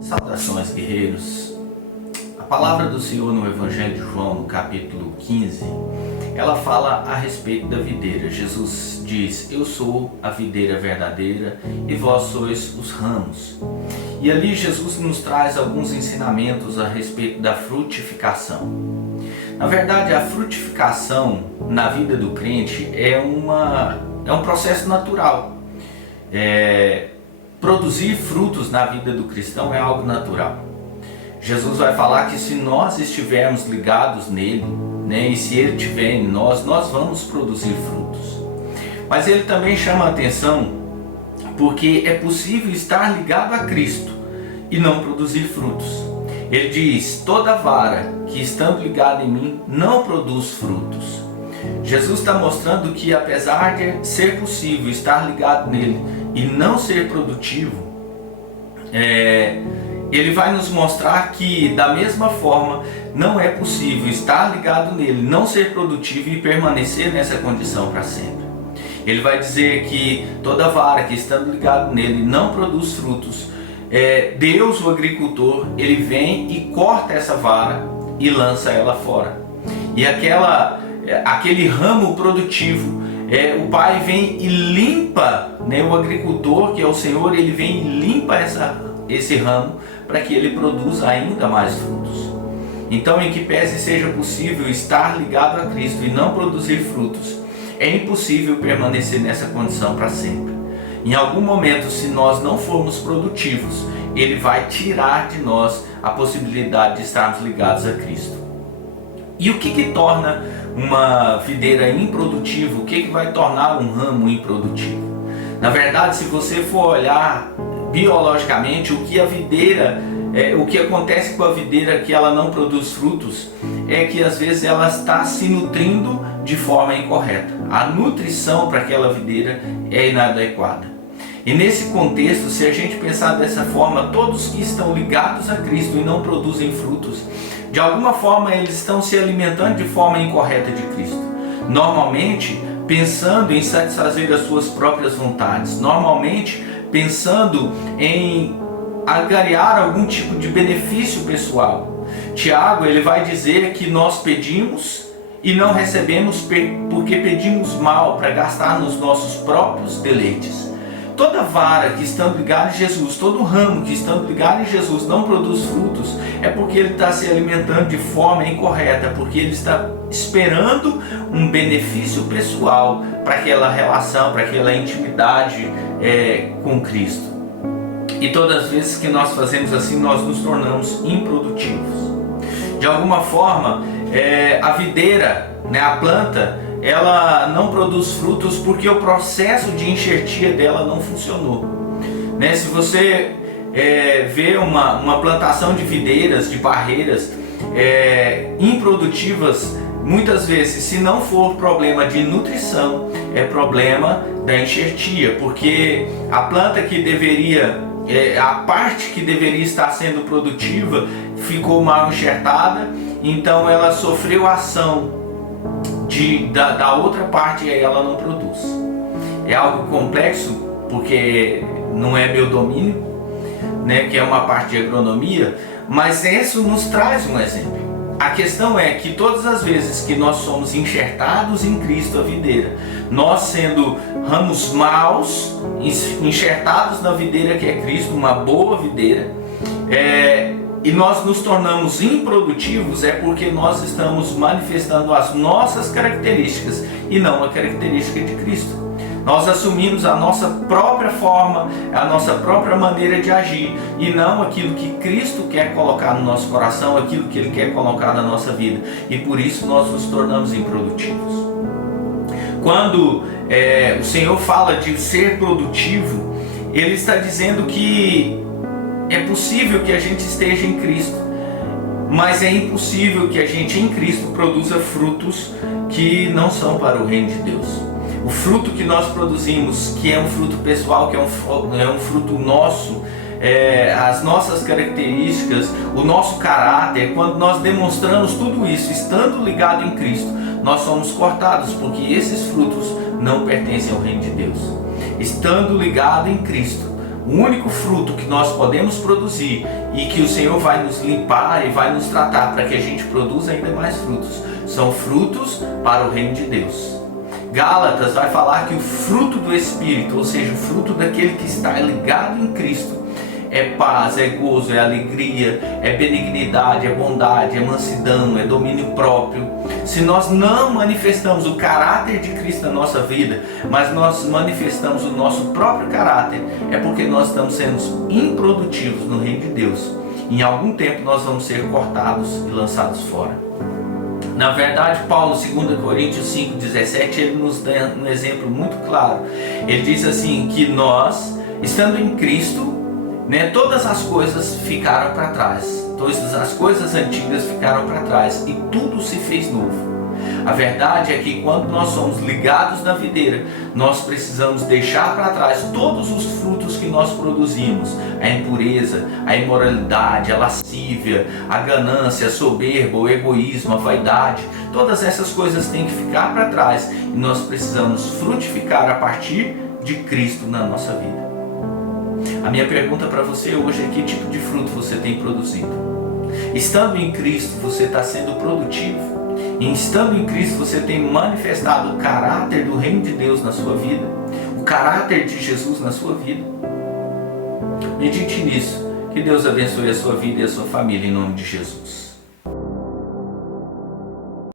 Saudações, guerreiros. A palavra do Senhor no Evangelho de João, no capítulo 15, ela fala a respeito da videira. Jesus diz: eu sou a videira verdadeira e vós sois os ramos. E ali Jesus nos traz alguns ensinamentos a respeito da frutificação. Na verdade, a frutificação na vida do crente é um processo natural. Produzir frutos na vida do cristão é algo natural. Jesus vai falar que se nós estivermos ligados nele, e se ele estiver em nós, nós vamos produzir frutos. Mas ele também chama a atenção porque é possível estar ligado a Cristo e não produzir frutos. Ele diz: toda vara que estando ligada em mim não produz frutos. Jesus está mostrando que apesar de ser possível estar ligado nele e não ser produtivo, ele vai nos mostrar que da mesma forma não é possível estar ligado nele, não ser produtivo e permanecer nessa condição para sempre. Ele vai dizer que toda vara que estando ligado nele não produz frutos. Deus, o agricultor, ele vem e corta essa vara e lança ela fora. E aquele ramo produtivo, o Pai vem e limpa, o agricultor, que é o Senhor, ele vem e limpa esse ramo para que ele produza ainda mais frutos. Então, em que pese seja possível estar ligado a Cristo e não produzir frutos, é impossível permanecer nessa condição para sempre. Em algum momento, se nós não formos produtivos, ele vai tirar de nós a possibilidade de estarmos ligados a Cristo. E o que torna uma videira improdutiva? O que vai tornar um ramo improdutivo? Na verdade, se você for olhar biologicamente, o que acontece com a videira que ela não produz frutos é que às vezes ela está se nutrindo de forma incorreta. A nutrição para aquela videira é inadequada. E nesse contexto, se a gente pensar dessa forma, todos que estão ligados a Cristo e não produzem frutos, de alguma forma eles estão se alimentando de forma incorreta de Cristo. Normalmente pensando em satisfazer as suas próprias vontades. Normalmente pensando em angariar algum tipo de benefício pessoal. Tiago, ele vai dizer que nós pedimos e não recebemos porque pedimos mal para gastar nos nossos próprios deleites. Toda vara que estando ligada em Jesus, todo ramo que estando ligado em Jesus não produz frutos, é porque ele está se alimentando de forma incorreta, porque ele está esperando um benefício pessoal para aquela relação, para aquela intimidade com Cristo. E todas as vezes que nós fazemos assim, nós nos tornamos improdutivos. De alguma forma, a videira, a planta, ela não produz frutos porque o processo de enxertia dela não funcionou. Se você vê uma plantação de videiras, de barreiras improdutivas, muitas vezes, se não for problema de nutrição, é problema da enxertia, porque a planta que deveria, a parte que deveria estar sendo produtiva, ficou mal enxertada, então ela sofreu a ação da outra parte e aí ela não produz. É algo complexo, porque não é meu domínio, que é uma parte de agronomia, mas isso nos traz um exemplo. A questão é que todas as vezes que nós somos enxertados em Cristo, a videira, nós sendo ramos maus, enxertados na videira que é Cristo, uma boa videira, e nós nos tornamos improdutivos, é porque nós estamos manifestando as nossas características e não a característica de Cristo. Nós assumimos a nossa própria forma, a nossa própria maneira de agir e não aquilo que Cristo quer colocar no nosso coração, aquilo que Ele quer colocar na nossa vida. E por isso nós nos tornamos improdutivos. Quando o Senhor fala de ser produtivo, Ele está dizendo que é possível que a gente esteja em Cristo, mas é impossível que a gente em Cristo produza frutos que não são para o reino de Deus. O fruto que nós produzimos, que é um fruto pessoal, que é um fruto nosso, as nossas características, o nosso caráter, quando nós demonstramos tudo isso, estando ligado em Cristo, nós somos cortados, porque esses frutos não pertencem ao reino de Deus. Estando ligado em Cristo, O único fruto que nós podemos produzir e que o Senhor vai nos limpar e vai nos tratar para que a gente produza ainda mais frutos, são frutos para o reino de Deus. Gálatas vai falar que o fruto do Espírito, ou seja, o fruto daquele que está ligado em Cristo, é paz, é gozo, é alegria, é benignidade, é bondade, é mansidão, é domínio próprio. Se nós não manifestamos o caráter de Cristo na nossa vida, mas nós manifestamos o nosso próprio caráter, é porque nós estamos sendo improdutivos no reino de Deus. Em algum tempo nós vamos ser cortados e lançados fora. Na verdade, Paulo, 2 Coríntios 5,17, ele nos dá um exemplo muito claro. Ele diz assim, que nós, estando em Cristo, todas as coisas ficaram para trás, todas as coisas antigas ficaram para trás e tudo se fez novo. A verdade é que quando nós somos ligados na videira, nós precisamos deixar para trás todos os frutos que nós produzimos: a impureza, a imoralidade, a lascívia, a ganância, a soberba, o egoísmo, a vaidade. Todas essas coisas têm que ficar para trás e nós precisamos frutificar a partir de Cristo na nossa vida. A minha pergunta para você hoje é: que tipo de fruto você tem produzido? Estando em Cristo, você está sendo produtivo? E estando em Cristo, você tem manifestado o caráter do reino de Deus na sua vida? O caráter de Jesus na sua vida? Medite nisso. Que Deus abençoe a sua vida e a sua família em nome de Jesus.